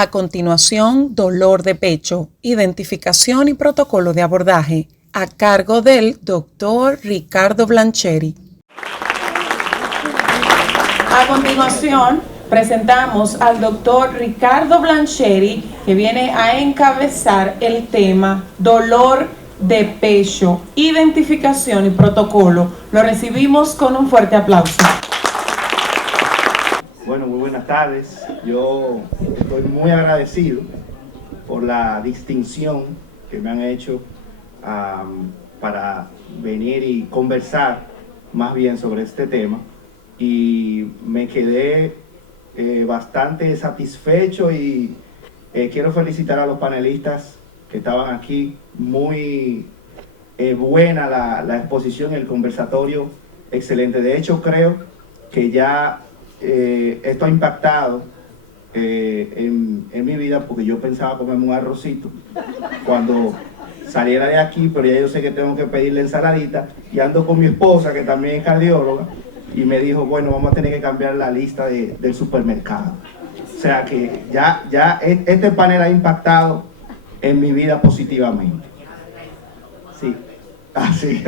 A continuación, dolor de pecho, identificación y protocolo de abordaje, a cargo del Dr. Ricardo Blancheri. A continuación, presentamos al Dr. Ricardo Blancheri, que viene a encabezar el tema dolor de pecho, identificación y protocolo. Lo recibimos con un fuerte aplauso. Bueno, muy buenas tardes. Yo estoy muy agradecido por la distinción que me han hecho para venir y conversar más bien sobre este tema. Y me quedé bastante satisfecho y quiero felicitar a los panelistas que estaban aquí. Muy buena la exposición, el conversatorio, excelente. De hecho, creo que ya esto ha impactado en mi vida, porque yo pensaba comerme un arrocito cuando saliera de aquí, pero ya yo sé que tengo que pedirle ensaladita, y ando con mi esposa, que también es cardióloga, y me dijo, bueno, vamos a tener que cambiar la lista del supermercado. O sea que ya este panel ha impactado en mi vida positivamente. Sí, así.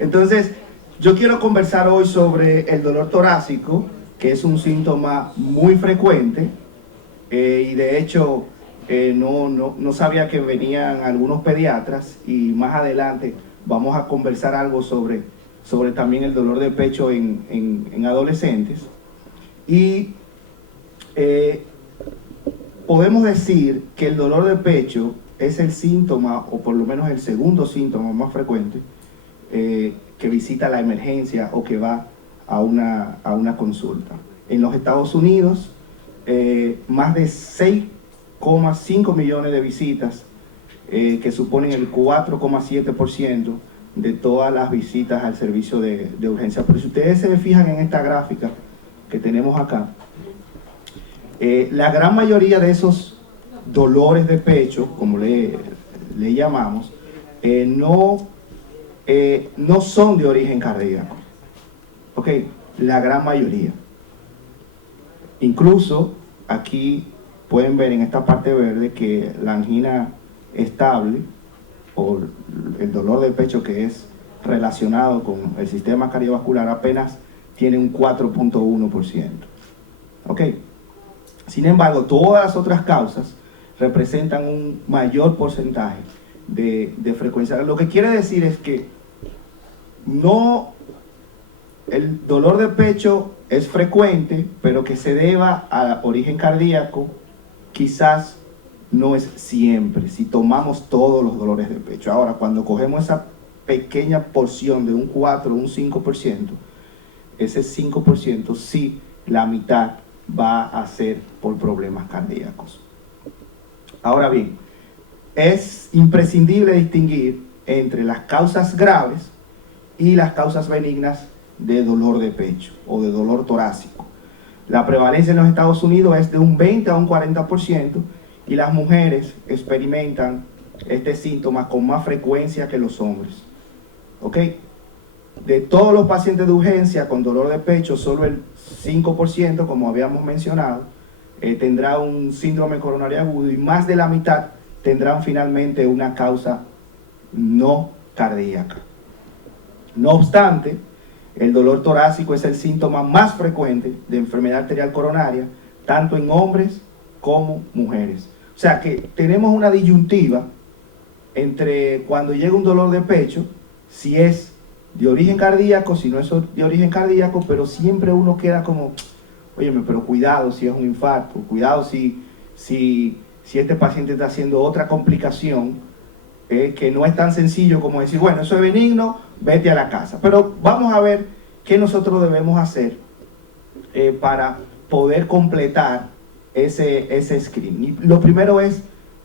Entonces, yo quiero conversar hoy sobre el dolor torácico, que es un síntoma muy frecuente, y de hecho no sabía que venían algunos pediatras, y más adelante vamos a conversar algo sobre también el dolor de pecho en adolescentes. Y podemos decir que el dolor de pecho es el síntoma, o por lo menos el segundo síntoma más frecuente, que visita la emergencia o que va a una consulta. En los Estados Unidos, más de 6,5 millones de visitas, que suponen el 4,7% de todas las visitas al servicio de urgencia. Pero si ustedes se fijan en esta gráfica que tenemos acá, la gran mayoría de esos dolores de pecho, como le llamamos, no son de origen cardíaco. Ok, la gran mayoría. Incluso aquí pueden ver en esta parte verde que la angina estable, o el dolor de pecho que es relacionado con el sistema cardiovascular, apenas tiene un 4,1%. Ok. Sin embargo, todas las otras causas representan un mayor porcentaje de frecuencia. Lo que quiere decir es que el dolor de pecho es frecuente, pero que se deba a origen cardíaco, quizás no es siempre, si tomamos todos los dolores de pecho. Ahora, cuando cogemos esa pequeña porción de un 4 o un 5%, ese 5%, sí, la mitad va a ser por problemas cardíacos. Ahora bien, es imprescindible distinguir entre las causas graves y las causas benignas de dolor de pecho o de dolor torácico. La prevalencia en los Estados Unidos es de un 20 a un 40%, y las mujeres experimentan este síntoma con más frecuencia que los hombres. ¿Ok? De todos los pacientes de urgencia con dolor de pecho, solo el 5%, como habíamos mencionado, tendrá un síndrome coronario agudo, y más de la mitad tendrán finalmente una causa no cardíaca. No obstante, el dolor torácico es el síntoma más frecuente de enfermedad arterial coronaria, tanto en hombres como mujeres. O sea que tenemos una disyuntiva entre cuando llega un dolor de pecho, si es de origen cardíaco, si no es de origen cardíaco, pero siempre uno queda como, óyeme, pero cuidado si es un infarto, cuidado si este paciente está haciendo otra complicación, que no es tan sencillo como decir, bueno, eso es benigno, vete a la casa. Pero vamos a ver qué nosotros debemos hacer para poder completar ese screen. Y lo primero es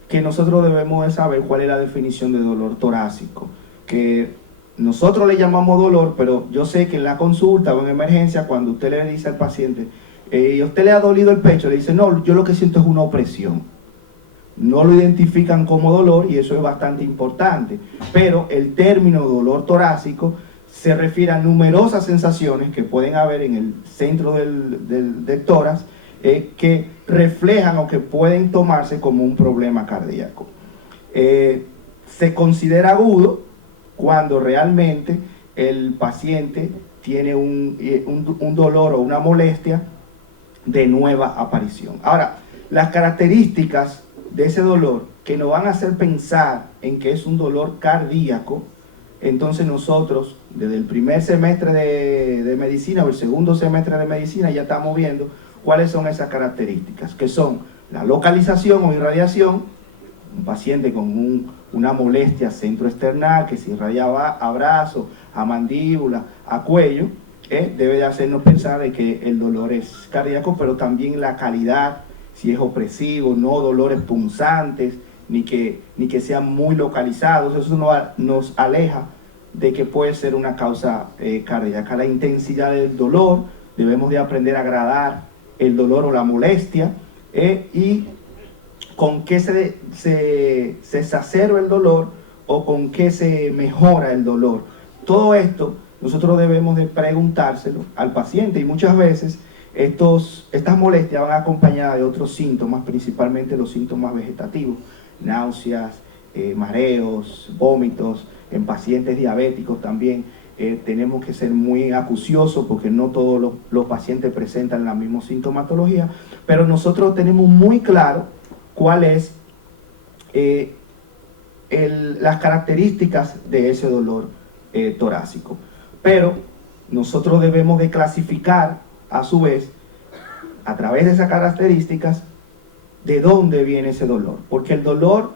que nosotros debemos saber cuál es la definición de dolor torácico, que nosotros le llamamos dolor, pero yo sé que en la consulta o en emergencia, cuando usted le dice al paciente, y a usted le ha dolido el pecho, le dice, no, yo lo que siento es una opresión. No lo identifican como dolor, y eso es bastante importante, pero el término dolor torácico se refiere a numerosas sensaciones que pueden haber en el centro del tórax, que reflejan o que pueden tomarse como un problema cardíaco. Se considera agudo cuando realmente el paciente tiene un dolor o una molestia de nueva aparición. Ahora, las características de ese dolor que nos van a hacer pensar en que es un dolor cardíaco, entonces nosotros, desde el primer semestre de medicina o el segundo semestre de medicina, ya estamos viendo cuáles son esas características, que son la localización o irradiación, un paciente con una molestia centroesternal que se irradia a brazo, a mandíbula, a cuello, debe de hacernos pensar de que el dolor es cardíaco, pero también la calidad, si es opresivo, no dolores punzantes, ni que sean muy localizados. Eso nos aleja de que puede ser una causa cardíaca. La intensidad del dolor, debemos de aprender a gradar el dolor o la molestia, y con qué se exacerba el dolor o con qué se mejora el dolor. Todo esto nosotros debemos de preguntárselo al paciente, y muchas veces estas molestias van acompañadas de otros síntomas, principalmente los síntomas vegetativos, náuseas, mareos, vómitos. En pacientes diabéticos también tenemos que ser muy acuciosos porque no todos los pacientes presentan la misma sintomatología, pero nosotros tenemos muy claro cuál es las características de ese dolor torácico. Pero nosotros debemos de clasificar a su vez, a través de esas características, de dónde viene ese dolor, porque el dolor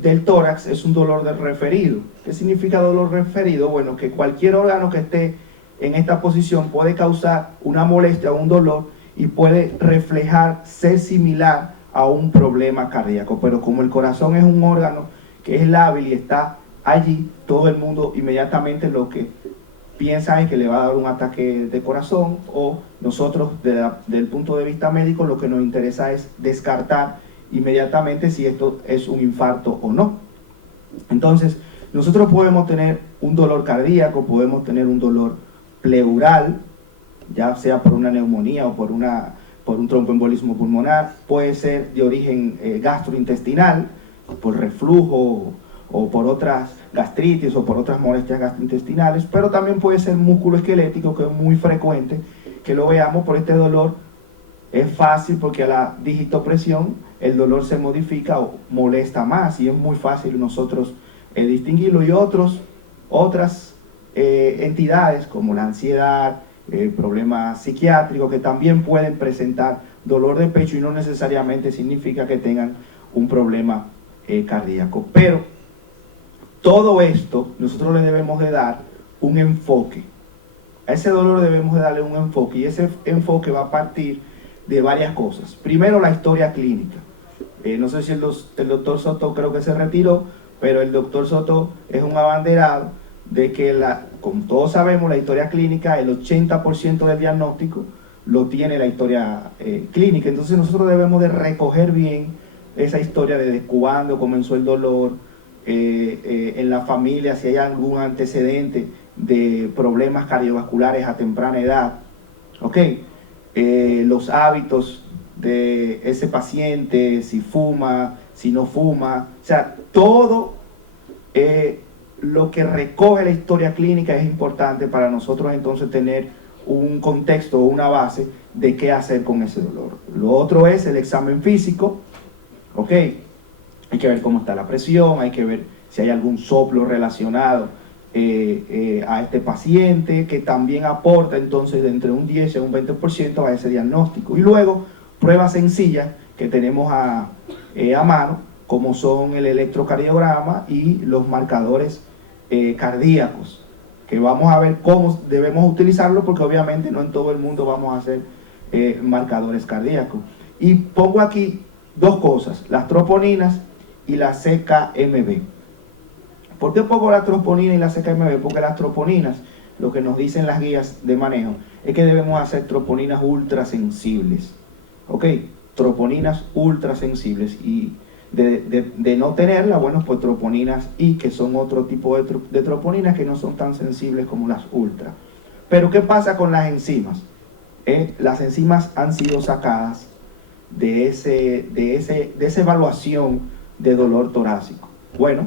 del tórax es un dolor del referido. ¿Qué significa dolor referido? Bueno, que cualquier órgano que esté en esta posición puede causar una molestia o un dolor y puede reflejar, ser similar a un problema cardíaco. Pero como el corazón es un órgano que es lábil y está allí, todo el mundo inmediatamente lo que piensa es que le va a dar un ataque de corazón, o nosotros desde el punto de vista médico lo que nos interesa es descartar inmediatamente si esto es un infarto o no. Entonces, nosotros podemos tener un dolor cardíaco, podemos tener un dolor pleural, ya sea por una neumonía o por un tromboembolismo pulmonar, puede ser de origen gastrointestinal, por reflujo o por otras gastritis o por otras molestias gastrointestinales, pero también puede ser musculoesquelético, que es muy frecuente que lo veamos. Por este dolor es fácil porque a la digitopresión el dolor se modifica o molesta más, y es muy fácil nosotros distinguirlo. Y otras entidades como la ansiedad, problemas psiquiátricos, que también pueden presentar dolor de pecho y no necesariamente significa que tengan un problema cardíaco. Pero todo esto nosotros le debemos de dar un enfoque. A ese dolor debemos de darle un enfoque, y ese enfoque va a partir de varias cosas. Primero, la historia clínica. No sé si el doctor Soto creo que se retiró, pero el doctor Soto es un abanderado de que, como todos sabemos, la historia clínica, el 80% del diagnóstico lo tiene la historia clínica. Entonces nosotros debemos de recoger bien esa historia desde cuándo comenzó el dolor, en la familia, si hay algún antecedente de problemas cardiovasculares a temprana edad, los hábitos de ese paciente, si fuma, si no fuma, o sea, todo lo que recoge la historia clínica es importante para nosotros entonces tener un contexto o una base de qué hacer con ese dolor. Lo otro es el examen físico, hay que ver cómo está la presión, hay que ver si hay algún soplo relacionado a este paciente, que también aporta entonces de entre un 10 y un 20% a ese diagnóstico. Y luego pruebas sencillas que tenemos a mano, como son el electrocardiograma y los marcadores cardíacos, que vamos a ver cómo debemos utilizarlo, porque obviamente no en todo el mundo vamos a hacer marcadores cardíacos. Y pongo aquí dos cosas, las troponinas y la CKMB. ¿Por qué pongo la troponina y la CKMB? Porque las troponinas, lo que nos dicen las guías de manejo, es que debemos hacer troponinas ultrasensibles. Troponinas ultrasensibles. Y de no tenerla, bueno, pues troponinas I, que son otro tipo de troponinas que no son tan sensibles como las ultra. Pero ¿qué pasa con las enzimas? Las enzimas han sido sacadas de esa evaluación de dolor torácico? Bueno,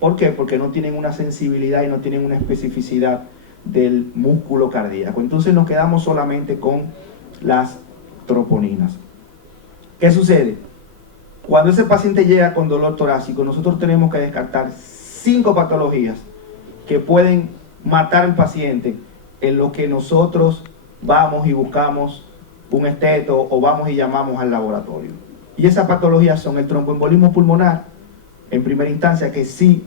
¿por qué? Porque no tienen una sensibilidad y no tienen una especificidad del músculo cardíaco. Entonces nos quedamos solamente con las troponinas. ¿Qué sucede? Cuando ese paciente llega con dolor torácico, nosotros tenemos que descartar 5 patologías que pueden matar al paciente en lo que nosotros vamos y buscamos un esteto o vamos y llamamos al laboratorio. Y esas patologías son el tromboembolismo pulmonar, en primera instancia, que sí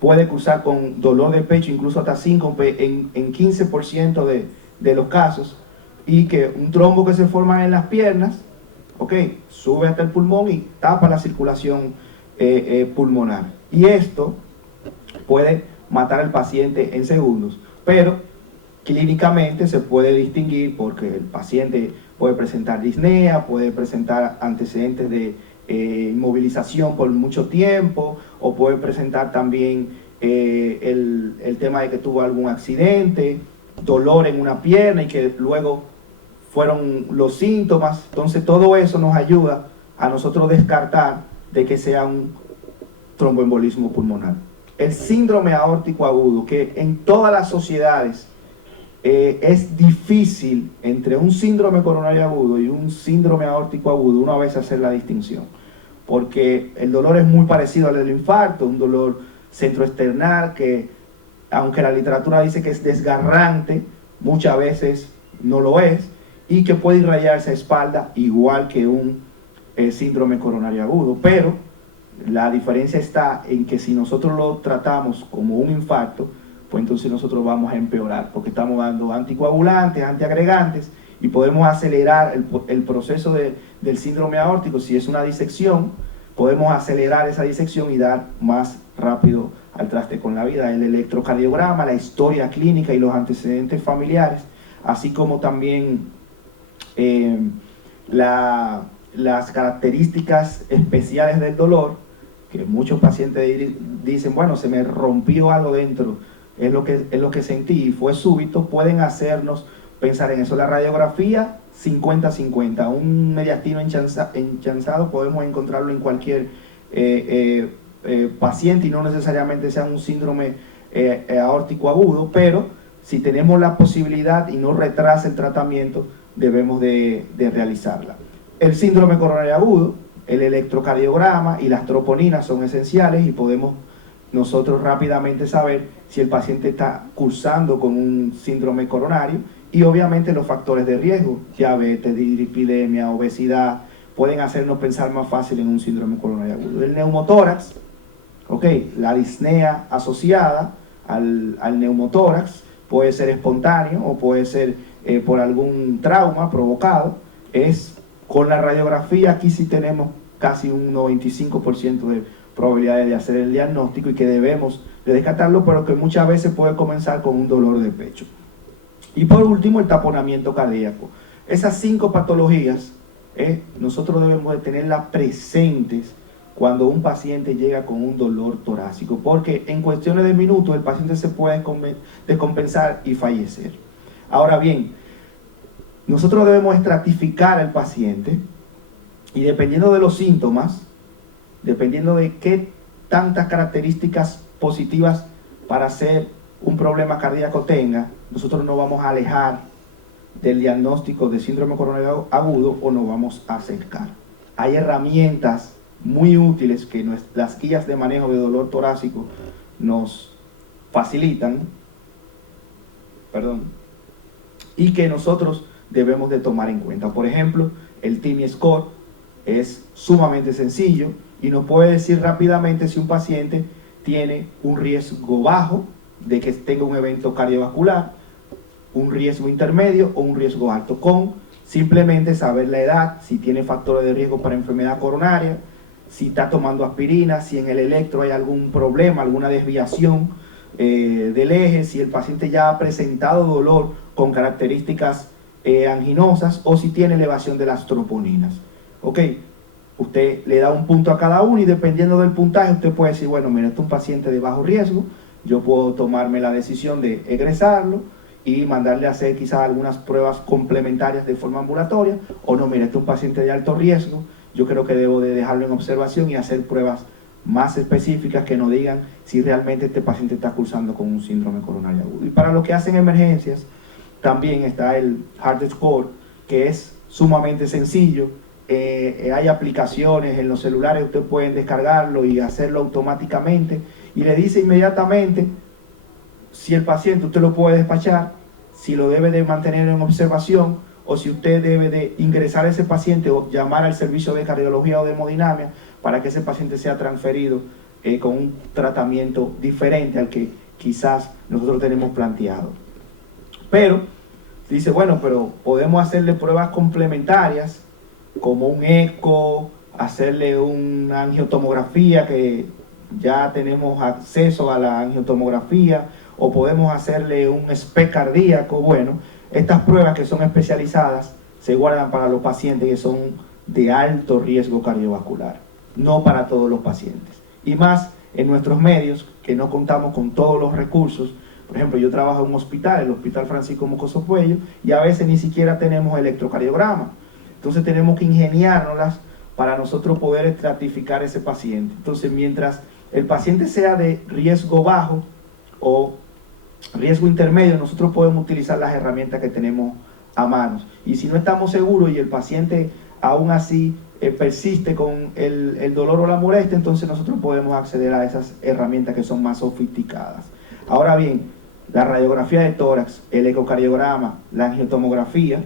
puede cursar con dolor de pecho, incluso hasta síncope en 15% de los casos, y que un trombo que se forma en las piernas, sube hasta el pulmón y tapa la circulación pulmonar. Y esto puede matar al paciente en segundos, pero clínicamente se puede distinguir porque el paciente puede presentar disnea, puede presentar antecedentes de inmovilización por mucho tiempo, o puede presentar también el tema de que tuvo algún accidente, dolor en una pierna y que luego fueron los síntomas. Entonces todo eso nos ayuda a nosotros descartar de que sea un tromboembolismo pulmonar. El síndrome aórtico agudo, que en todas las sociedades es difícil entre un síndrome coronario agudo y un síndrome aórtico agudo, una vez hacer la distinción, porque el dolor es muy parecido al del infarto, un dolor centroesternal que, aunque la literatura dice que es desgarrante, muchas veces no lo es, y que puede irradiarse a espalda igual que un síndrome coronario agudo. Pero la diferencia está en que si nosotros lo tratamos como un infarto, pues entonces nosotros vamos a empeorar, porque estamos dando anticoagulantes, antiagregantes, y podemos acelerar el proceso del síndrome aórtico. Si es una disección, podemos acelerar esa disección y dar más rápido al traste con la vida. El electrocardiograma, la historia clínica y los antecedentes familiares, así como también las características especiales del dolor, que muchos pacientes dicen, bueno, se me rompió algo dentro, es lo que sentí y fue súbito, pueden hacernos pensar en eso. La radiografía 50-50, un mediastino enchanzado podemos encontrarlo en cualquier paciente y no necesariamente sea un síndrome aórtico agudo, pero si tenemos la posibilidad y no retrasa el tratamiento, debemos de realizarla. El síndrome coronario agudo, el electrocardiograma y las troponinas son esenciales y podemos nosotros rápidamente saber si el paciente está cursando con un síndrome coronario, y obviamente los factores de riesgo, diabetes, dislipidemia, obesidad, pueden hacernos pensar más fácil en un síndrome coronario agudo. El neumotórax, la disnea asociada al neumotórax puede ser espontáneo o puede ser por algún trauma provocado. Con la radiografía aquí sí tenemos casi un 95% de probabilidades de hacer el diagnóstico y que debemos de descartarlo, pero que muchas veces puede comenzar con un dolor de pecho. Y por último, el taponamiento cardíaco. Esas 5 patologías nosotros debemos de tenerlas presentes cuando un paciente llega con un dolor torácico, porque en cuestiones de minutos el paciente se puede descompensar y fallecer. Ahora bien, nosotros debemos estratificar al paciente y dependiendo de los síntomas, dependiendo de qué tantas características positivas para hacer un problema cardíaco tenga, nosotros nos vamos a alejar del diagnóstico de síndrome coronario agudo o nos vamos a acercar. Hay herramientas muy útiles que las guías de manejo de dolor torácico nos facilitan, y que nosotros debemos de tomar en cuenta. Por ejemplo, el TIMI Score es sumamente sencillo y nos puede decir rápidamente si un paciente tiene un riesgo bajo de que tenga un evento cardiovascular, un riesgo intermedio o un riesgo alto, con simplemente saber la edad, si tiene factores de riesgo para enfermedad coronaria, si está tomando aspirina, si en el electro hay algún problema, alguna desviación del eje, si el paciente ya ha presentado dolor con características anginosas o si tiene elevación de las troponinas. Usted le da un punto a cada uno y dependiendo del puntaje usted puede decir, bueno, mira, este es un paciente de bajo riesgo, yo puedo tomarme la decisión de egresarlo y mandarle a hacer quizás algunas pruebas complementarias de forma ambulatoria, o no, mira, este es un paciente de alto riesgo, yo creo que debo de dejarlo en observación y hacer pruebas más específicas que nos digan si realmente este paciente está cursando con un síndrome coronario agudo. Y para lo que hacen emergencias, también está el Heart Score, que es sumamente sencillo. Hay aplicaciones en los celulares, ustedes pueden descargarlo y hacerlo automáticamente, y le dice inmediatamente si el paciente usted lo puede despachar, si lo debe de mantener en observación, o si usted debe de ingresar a ese paciente o llamar al servicio de cardiología o de hemodinamia para que ese paciente sea transferido con un tratamiento diferente al que quizás nosotros tenemos planteado. Pero dice, bueno, pero podemos hacerle pruebas complementarias como un eco, hacerle una angiotomografía, que ya tenemos acceso a la angiotomografía, o podemos hacerle un SPECT cardíaco. Bueno, estas pruebas que son especializadas se guardan para los pacientes que son de alto riesgo cardiovascular, no para todos los pacientes. Y más en nuestros medios, que no contamos con todos los recursos. Por ejemplo, yo trabajo en un hospital, el Hospital Francisco Mocoso Puello, y a veces ni siquiera tenemos electrocardiograma. Entonces tenemos que ingeniárnoslas para nosotros poder estratificar ese paciente. Entonces, mientras el paciente sea de riesgo bajo o riesgo intermedio, nosotros podemos utilizar las herramientas que tenemos a manos. Y si no estamos seguros y el paciente aún así persiste con el dolor o la molestia, entonces nosotros podemos acceder a esas herramientas que son más sofisticadas. Ahora bien, la radiografía de tórax, el ecocardiograma, la angiotomografía,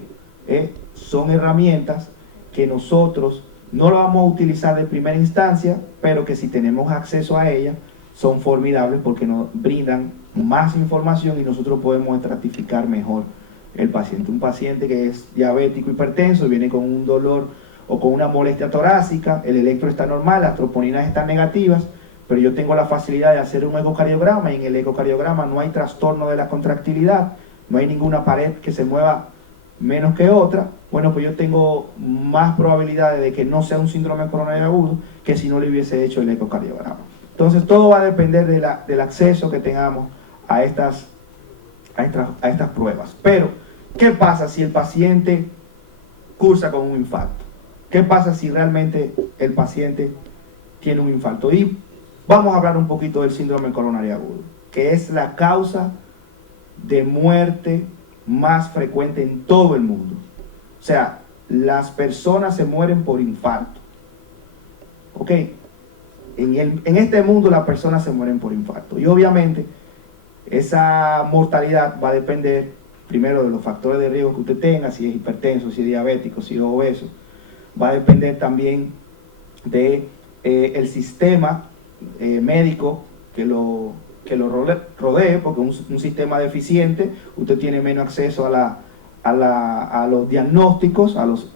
son herramientas que nosotros no lo vamos a utilizar de primera instancia, pero que si tenemos acceso a ellas son formidables porque nos brindan más información y nosotros podemos estratificar mejor el paciente. Un paciente que es diabético, hipertenso, viene con un dolor o con una molestia torácica, el electro está normal, las troponinas están negativas, pero yo tengo la facilidad de hacer un ecocardiograma, y en el ecocardiograma no hay trastorno de la contractilidad, no hay ninguna pared que se mueva menos que otra. Bueno, pues yo tengo más probabilidades de que no sea un síndrome coronario agudo que si no le hubiese hecho el ecocardiograma. Entonces todo va a depender del acceso que tengamos a estas pruebas. Pero, ¿qué pasa si el paciente cursa con un infarto? ¿Qué pasa si realmente el paciente tiene un infarto? Y vamos a hablar un poquito del síndrome coronario agudo, que es la causa de muerte más frecuente en todo el mundo. O sea, las personas se mueren por infarto. ¿Ok? En este mundo las personas se mueren por infarto. Y obviamente esa mortalidad va a depender primero de los factores de riesgo que usted tenga, si es hipertenso, si es diabético, si es obeso. Va a depender también de el sistema médico que lo rodee, porque un sistema deficiente, usted tiene menos acceso a los diagnósticos, a las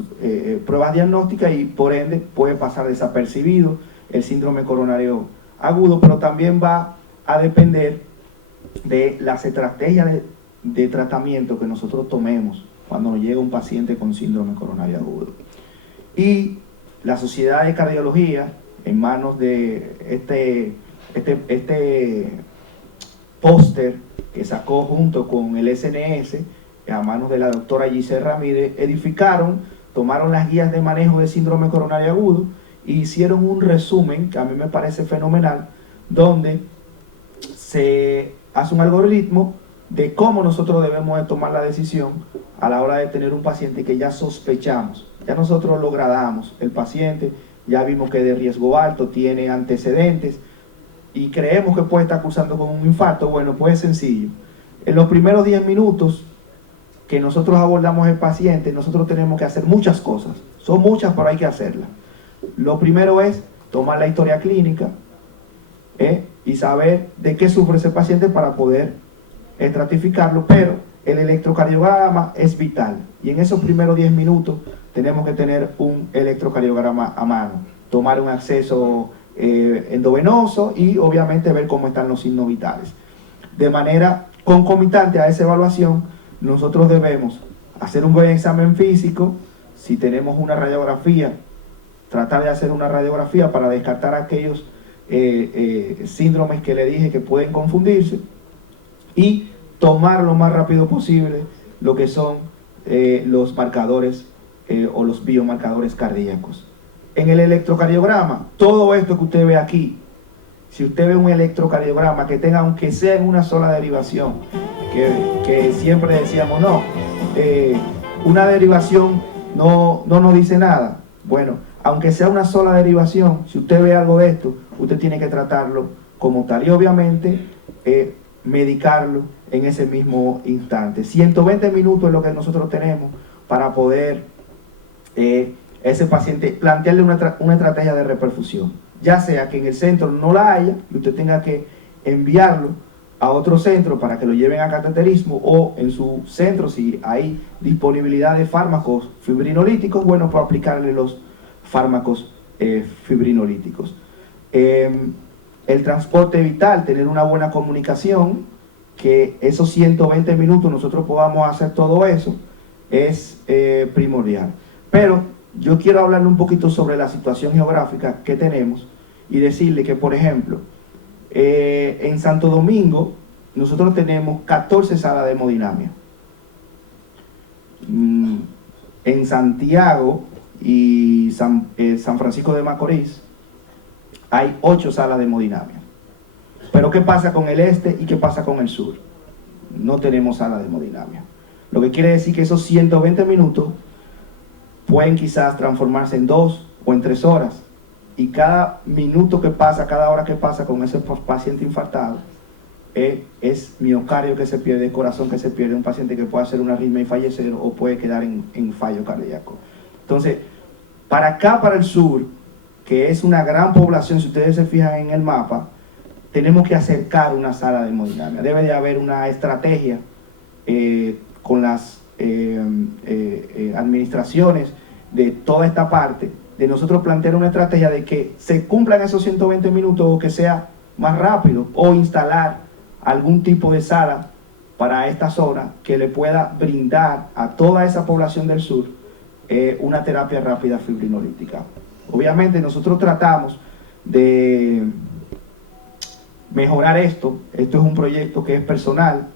pruebas diagnósticas, y por ende puede pasar desapercibido el síndrome coronario agudo. Pero también va a depender de las estrategias de tratamiento que nosotros tomemos cuando nos llega un paciente con síndrome coronario agudo. Y la Sociedad de Cardiología, en manos de este póster que sacó junto con el SNS, a manos de la doctora Giselle Ramírez, tomaron las guías de manejo de síndrome coronario agudo e hicieron un resumen que a mí me parece fenomenal, donde se hace un algoritmo de cómo nosotros debemos de tomar la decisión a la hora de tener un paciente que ya sospechamos, ya nosotros lo gradamos, el paciente ya vimos que es de riesgo alto, tiene antecedentes y creemos que puede estar cursando con un infarto. Bueno, pues es sencillo. En los primeros 10 minutos que nosotros abordamos el paciente, nosotros tenemos que hacer muchas cosas. Son muchas, pero hay que hacerlas. Lo primero es tomar la historia clínica y saber de qué sufre ese paciente para poder estratificarlo, pero el electrocardiograma es vital. Y en esos primeros 10 minutos tenemos que tener un electrocardiograma a mano, tomar un acceso endovenoso y obviamente ver cómo están los signos vitales. De manera concomitante a esa evaluación, nosotros debemos hacer un buen examen físico. Si tenemos una radiografía, tratar de hacer una radiografía para descartar aquellos síndromes que le dije que pueden confundirse, y tomar lo más rápido posible lo que son los marcadores o los biomarcadores cardíacos. En el electrocardiograma, todo esto que usted ve aquí, si usted ve un electrocardiograma que tenga, aunque sea en una sola derivación, que siempre decíamos, no, una derivación no nos dice nada. Bueno, aunque sea una sola derivación, si usted ve algo de esto, usted tiene que tratarlo como tal y obviamente medicarlo en ese mismo instante. 120 minutos es lo que nosotros tenemos para poder ese paciente plantearle una estrategia de reperfusión, ya sea que en el centro no la haya y usted tenga que enviarlo a otro centro para que lo lleven a cateterismo, o en su centro, si hay disponibilidad de fármacos fibrinolíticos, bueno, pues aplicarle los fármacos fibrinolíticos. El transporte vital, tener una buena comunicación, que esos 120 minutos nosotros podamos hacer todo eso, es primordial. Pero yo quiero hablarle un poquito sobre la situación geográfica que tenemos y decirle que, por ejemplo, en Santo Domingo nosotros tenemos 14 salas de hemodinamia. En Santiago y San Francisco de Macorís hay 8 salas de hemodinamia. Pero ¿qué pasa con el este y qué pasa con el sur? No tenemos salas de hemodinamia. Lo que quiere decir que esos 120 minutos pueden quizás transformarse en 2 o en 3 horas. Y cada minuto que pasa, cada hora que pasa con ese paciente infartado, es miocardio que se pierde, corazón que se pierde, un paciente que puede hacer una arritmia y fallecer o puede quedar en fallo cardíaco. Entonces, para acá, para el sur, que es una gran población, si ustedes se fijan en el mapa, tenemos que acercar una sala de hemodinamia. Debe de haber una estrategia con las administraciones de toda esta parte, de nosotros plantear una estrategia de que se cumplan esos 120 minutos o que sea más rápido, o instalar algún tipo de sala para esta zona que le pueda brindar a toda esa población del sur una terapia rápida fibrinolítica. Obviamente nosotros tratamos de mejorar esto. Esto es un proyecto que es personal,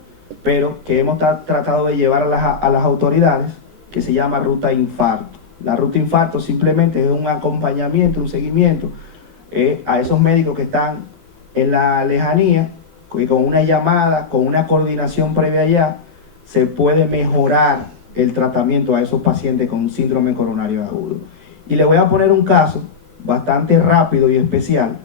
pero que hemos tratado de llevar a las autoridades, que se llama Ruta Infarto. La Ruta Infarto simplemente es un acompañamiento, un seguimiento a esos médicos que están en la lejanía, que con una llamada, con una coordinación previa ya, se puede mejorar el tratamiento a esos pacientes con síndrome coronario agudo. Y le voy a poner un caso bastante rápido y especial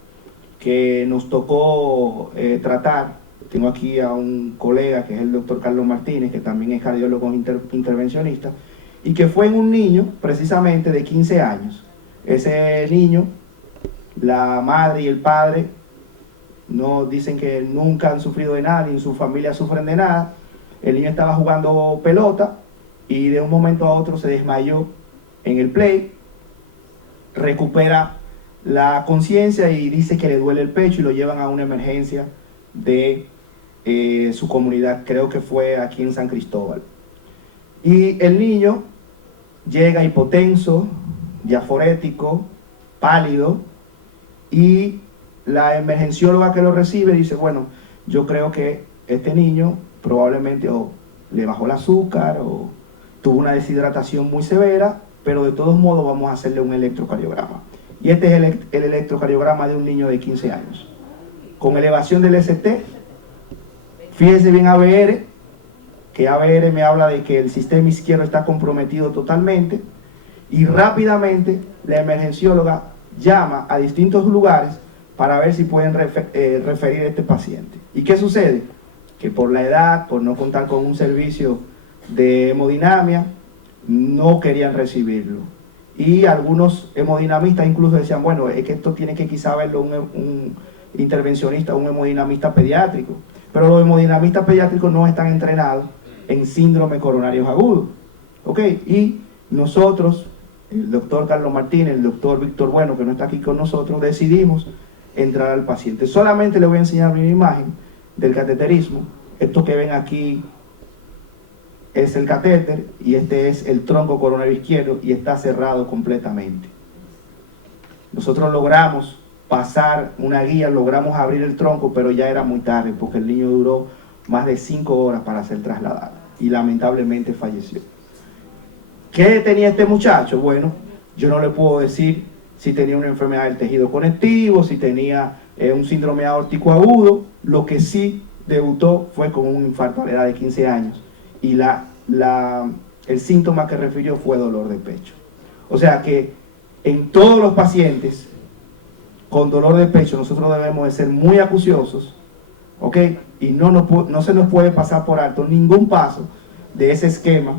que nos tocó tratar. Tengo aquí a un colega que es el doctor Carlos Martínez, que también es cardiólogo intervencionista, y que fue en un niño precisamente de 15 años. Ese niño, la madre y el padre no dicen que nunca han sufrido de nada, ni en su familia sufren de nada. El niño estaba jugando pelota y de un momento a otro se desmayó en el play, recupera la conciencia y dice que le duele el pecho y lo llevan a una emergencia de su comunidad, creo que fue aquí en San Cristóbal. Y el niño llega hipotenso, diaforético, pálido, y la emergencióloga que lo recibe dice, bueno, yo creo que este niño probablemente o le bajó el azúcar o tuvo una deshidratación muy severa, pero de todos modos vamos a hacerle un electrocardiograma. Y este es el electrocardiograma de un niño de 15 años. Con elevación del ST, fíjese bien ABR, que ABR me habla de que el sistema izquierdo está comprometido totalmente, y rápidamente la emergencióloga llama a distintos lugares para ver si pueden referir a este paciente. ¿Y qué sucede? Que por la edad, por no contar con un servicio de hemodinamia, no querían recibirlo. Y algunos hemodinamistas incluso decían, bueno, es que esto tiene que quizá verlo un intervencionista, un hemodinamista pediátrico. Pero los hemodinamistas pediátricos no están entrenados en síndrome coronarios agudos. ¿Ok? Y nosotros, el doctor Carlos Martínez, el doctor Víctor Bueno, que no está aquí con nosotros, decidimos entrar al paciente. Solamente le voy a enseñar una imagen del cateterismo. Esto que ven aquí es el catéter y este es el tronco coronario izquierdo y está cerrado completamente. Nosotros logramos pasar una guía, logramos abrir el tronco, pero ya era muy tarde porque el niño duró más de 5 horas para ser trasladado y lamentablemente falleció. ¿Qué tenía este muchacho? Bueno, yo no le puedo decir si tenía una enfermedad del tejido conectivo, si tenía un síndrome aórtico agudo. Lo que sí debutó fue con un infarto a la edad de 15 años y el síntoma que refirió fue dolor de pecho. O sea que en todos los pacientes con dolor de pecho nosotros debemos de ser muy acuciosos, ¿ok? Y no se nos puede pasar por alto ningún paso de ese esquema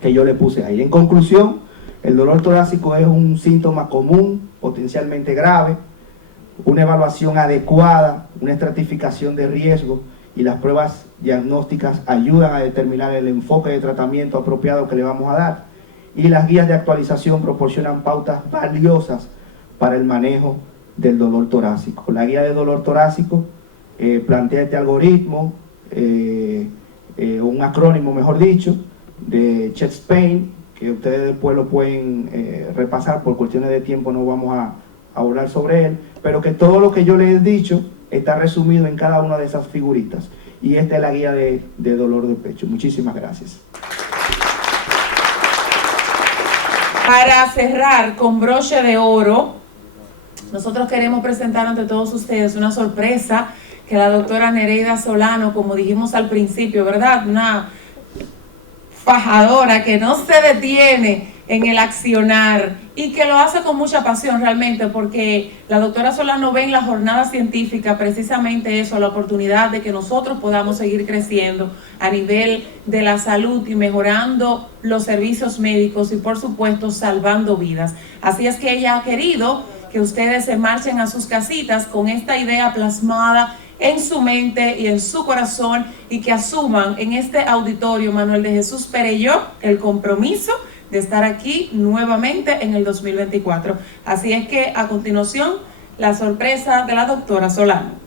que yo le puse ahí. En conclusión, el dolor torácico es un síntoma común, potencialmente grave. Una evaluación adecuada, una estratificación de riesgo y las pruebas diagnósticas ayudan a determinar el enfoque de tratamiento apropiado que le vamos a dar. Y las guías de actualización proporcionan pautas valiosas para el manejo del dolor torácico. La guía de dolor torácico plantea este algoritmo, un acrónimo mejor dicho, de chest pain, que ustedes después lo pueden repasar. Por cuestiones de tiempo no vamos a hablar sobre él, pero que todo lo que yo les he dicho está resumido en cada una de esas figuritas. Y esta es la guía de dolor de pecho. Muchísimas gracias. Para cerrar con broche de oro, nosotros queremos presentar ante todos ustedes una sorpresa que la doctora Nereida Solano, como dijimos al principio, ¿verdad? Una fajadora que no se detiene en el accionar y que lo hace con mucha pasión realmente, porque la doctora Solano ve en la jornada científica precisamente eso, la oportunidad de que nosotros podamos seguir creciendo a nivel de la salud y mejorando los servicios médicos y por supuesto salvando vidas. Así es que ella ha querido que ustedes se marchen a sus casitas con esta idea plasmada en su mente y en su corazón y que asuman en este auditorio Manuel de Jesús Perelló el compromiso de estar aquí nuevamente en el 2024. Así es que a continuación la sorpresa de la doctora Solano.